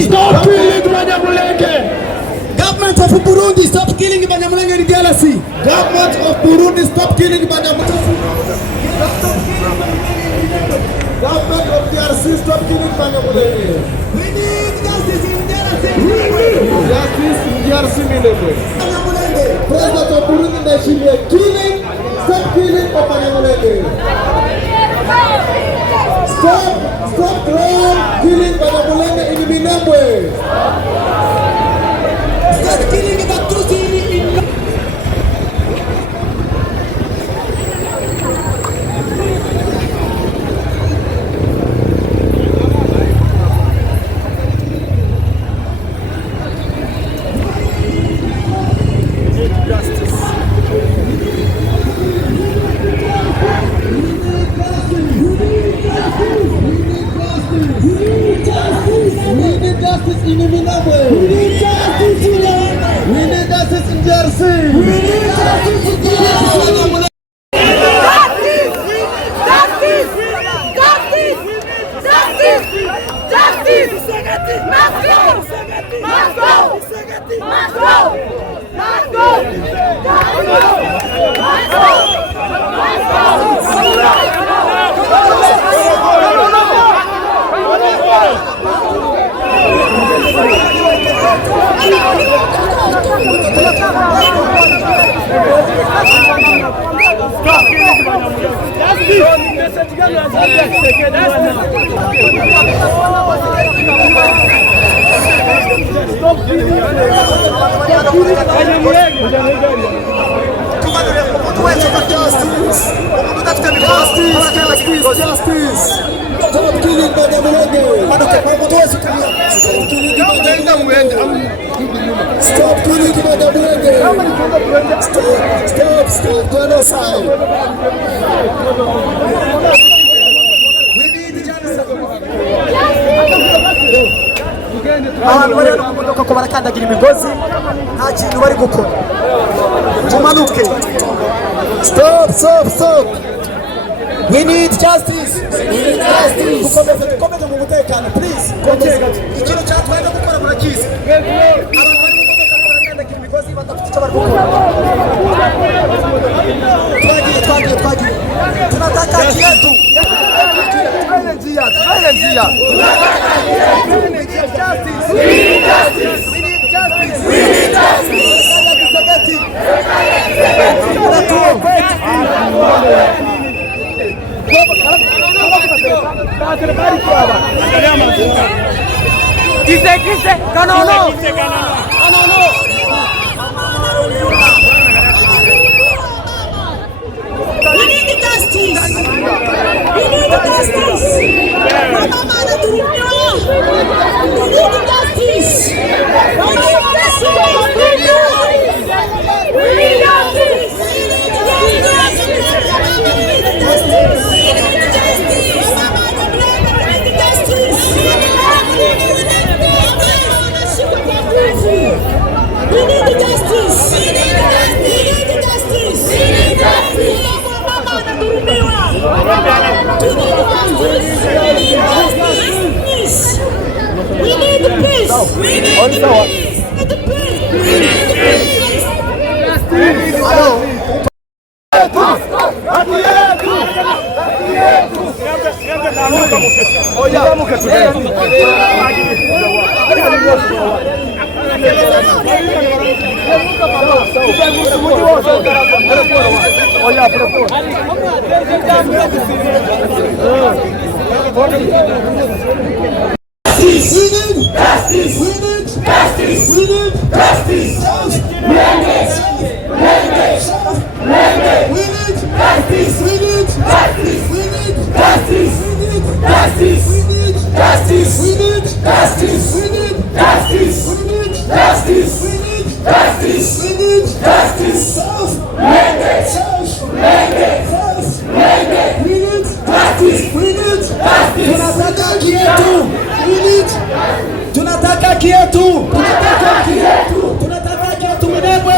Stop killing Banyamulenge. Government of Burundi, stop killing Banyamulenge in DRC. Government of Burundi, stop killing Banyamulenge. Government of DRC, stop killing Banyamulenge. We need justice in DRC. Justice in DRC, Banyamulenge. President of Burundi, Nigeria, killing. Stop killing Banyamulenge. Stop killing Banyamulenge in Minembwe. Stop killing Batusi in Stop killing Banyamulenge. Stop genocide. we need justice. Abantu bari no kumodoka ko barakandagira imigozi nta kintu bari gukora. Tumanuke. Stop. We need justice. Tukomeze mu mutekano, please. Ikintu cyatwaye no gukora murakizi. Abantu bari mu modoka barakandagira imigozi batafite icyo bari gukora. Twagiye. Tunataka kietu. Tunaenda njia. We need justice. Tunataka kietu Minembwe.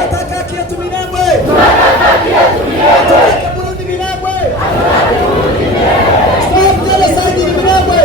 Tunataka kietu Minembwe. Tunataka Burundi Minembwe. Stop genocide in Minembwe.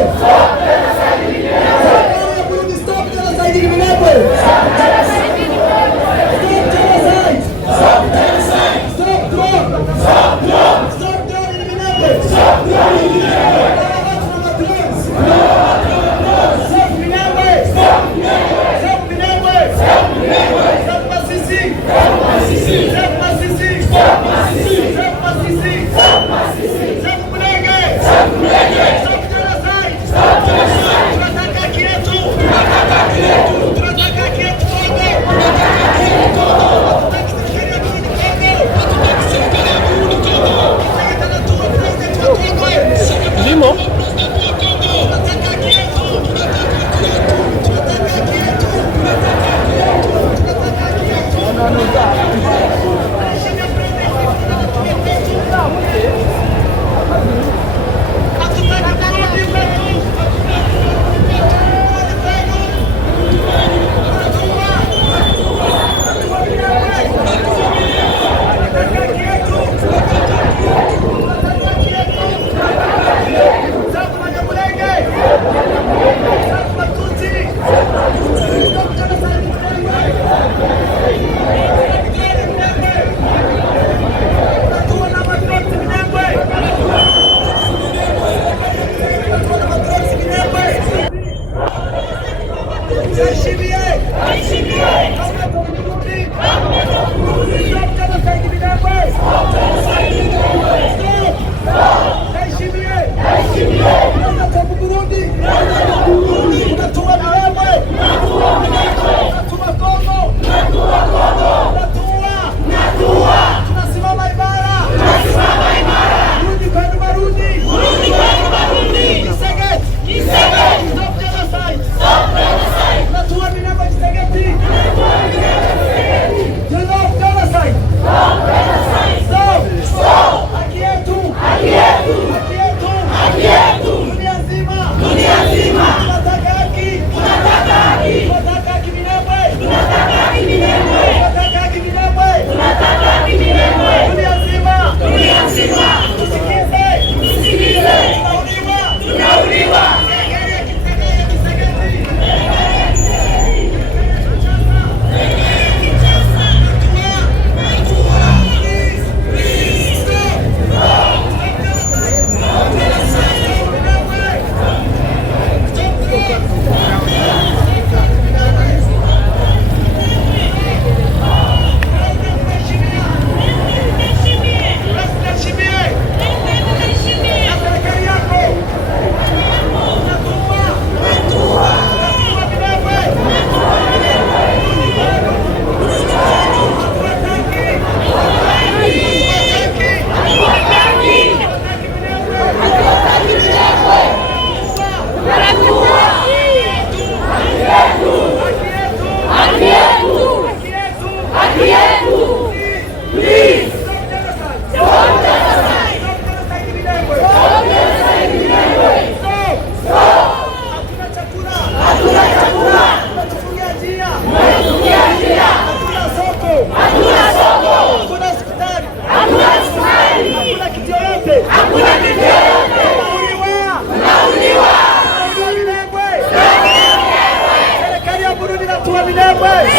Minembwe.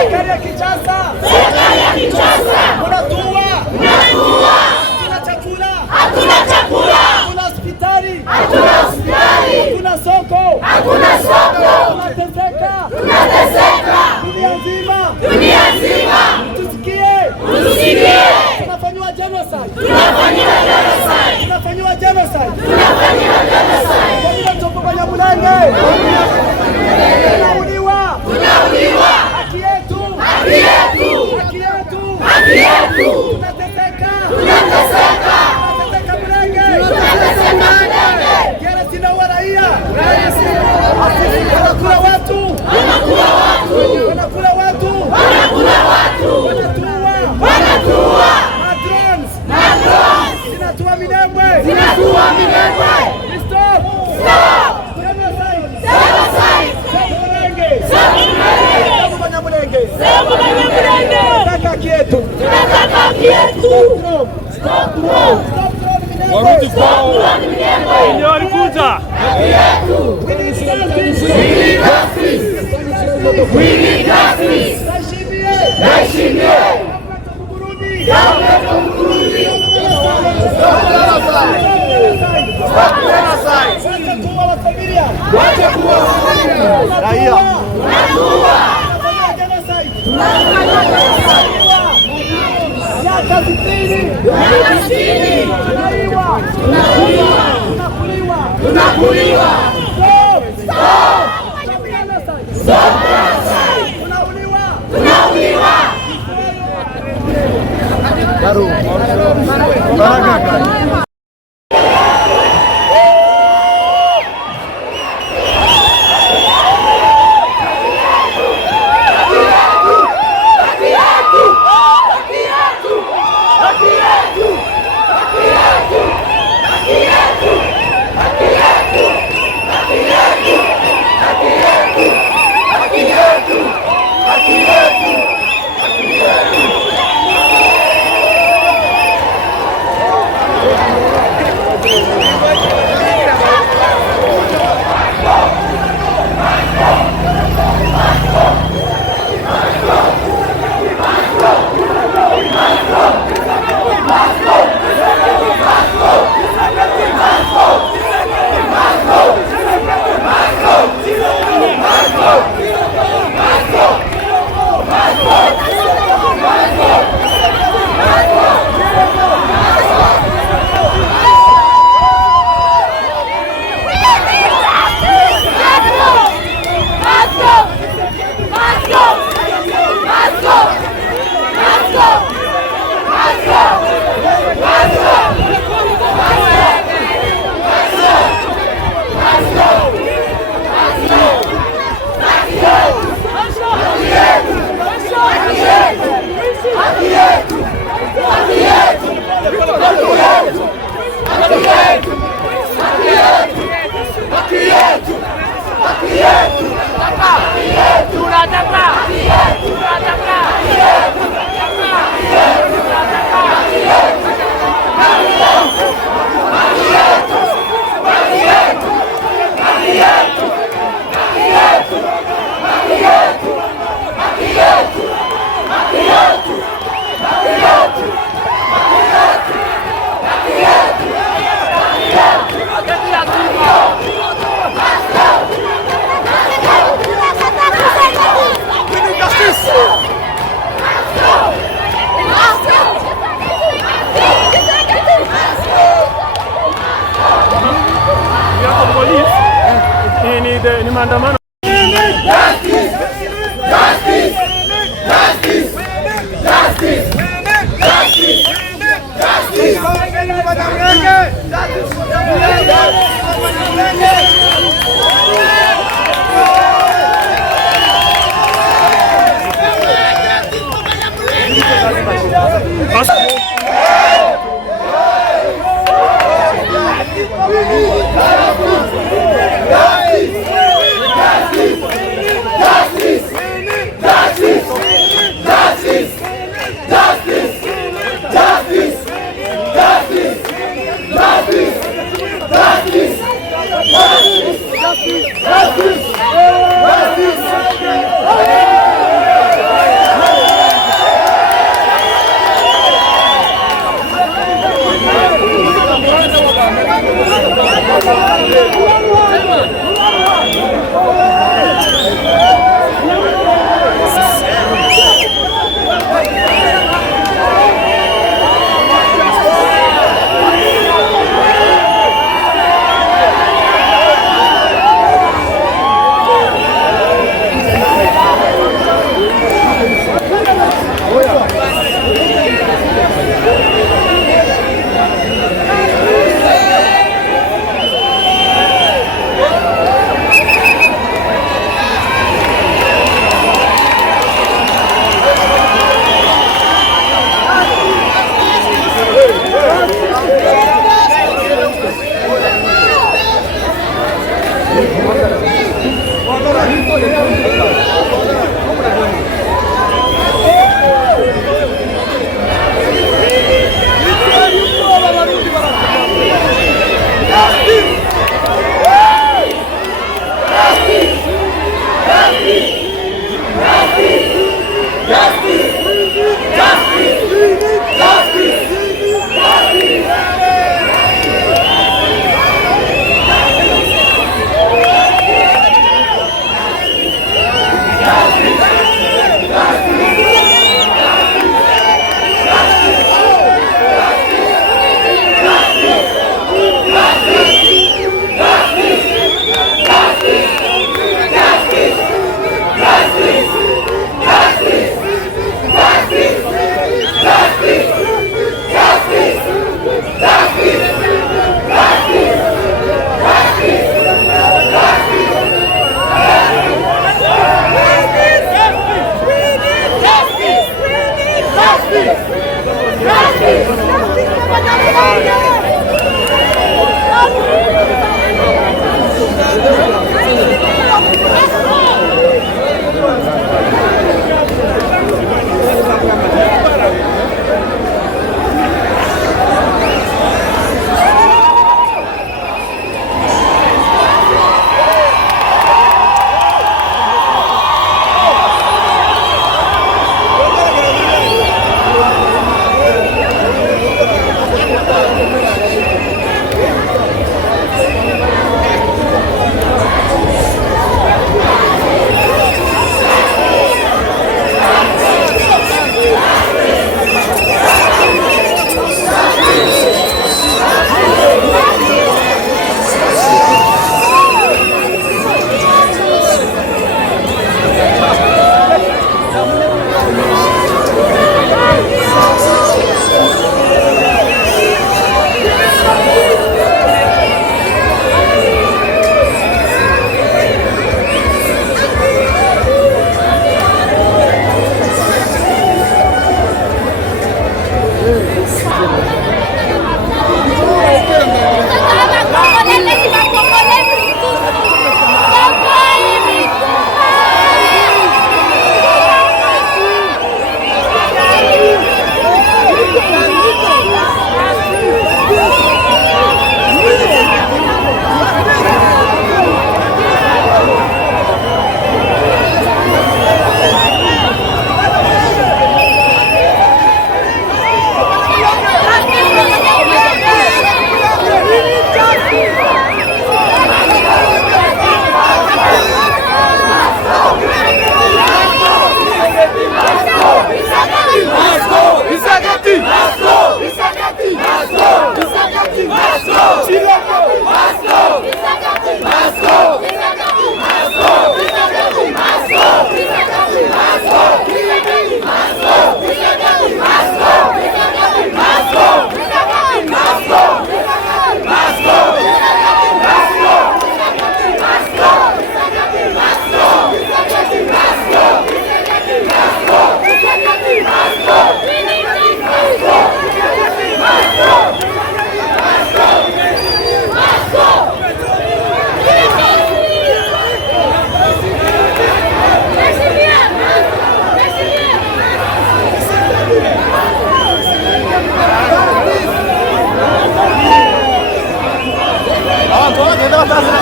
Serikali ya Kinshasa. Unatua. Hatuna chakula. Hatuna hospitali. Hatuna soko. Tunateseka. Dunia nzima. Tusikie. Tunafanywa genocide. Kwa nini tuko kwa Nyamulenge? Tunauliwa. Haki yetu. Tunateseka Mulenge. Gera zinaua raia. Wanakula watu. Wanatua. Madrones. Zinatua Minembwe. Stop. Nyamulenge. Tunataka haki yetu. Warudi kwao. Ndio walikuja. We need justice. Ni maandamano.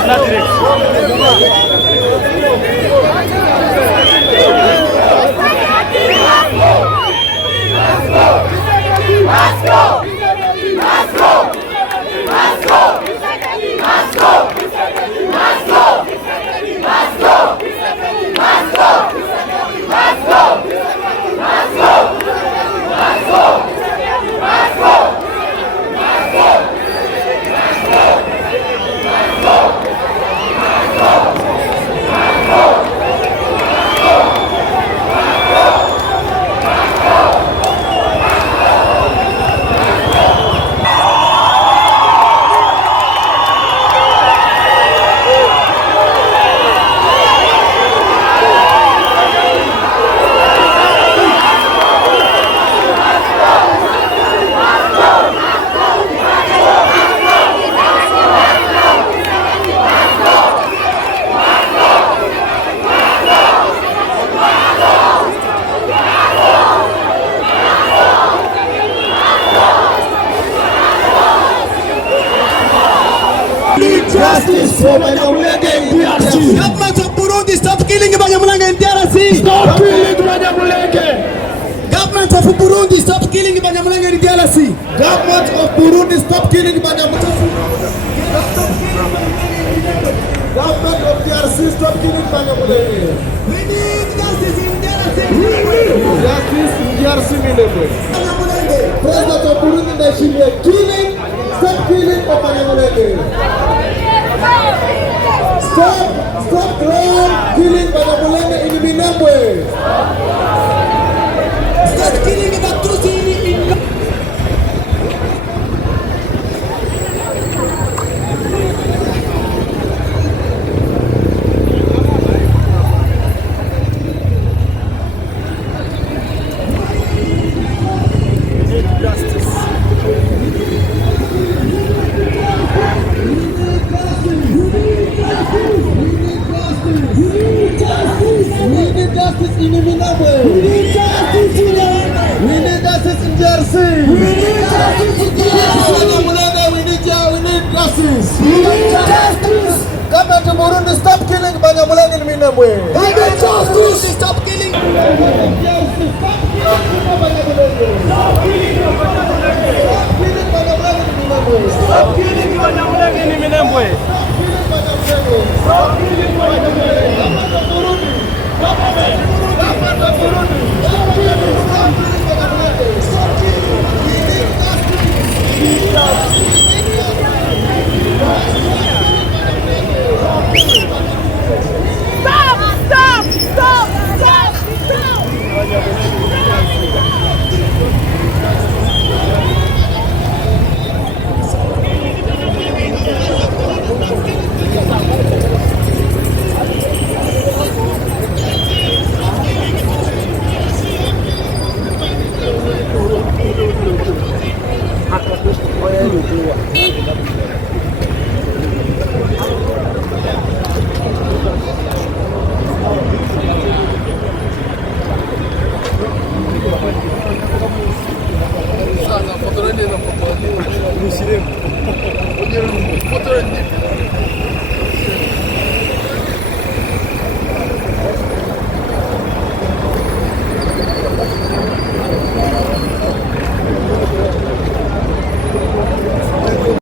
Não, Justice for Banyamulenge in DRC. Government of Burundi, stop killing Banyamulenge in DRC. Stop killing Banyamulenge. Government of Burundi, stop killing Banyamulenge in DRC. Government of Burundi, stop killing Banyamulenge. Government of DRC, stop killing Banyamulenge. We need justice in DRC. Justice in DRC Minembwe. President of Burundi Ndayishimiye killing, stop killing of Banyamulenge. Stop crime killing Banyamulenge in Minembwe. Stop killing the Tutsi in Government of Burundi, stop killing Banyamulenge in Minembwe. Stop killing. Stop killing Banyamulenge in Minembwe.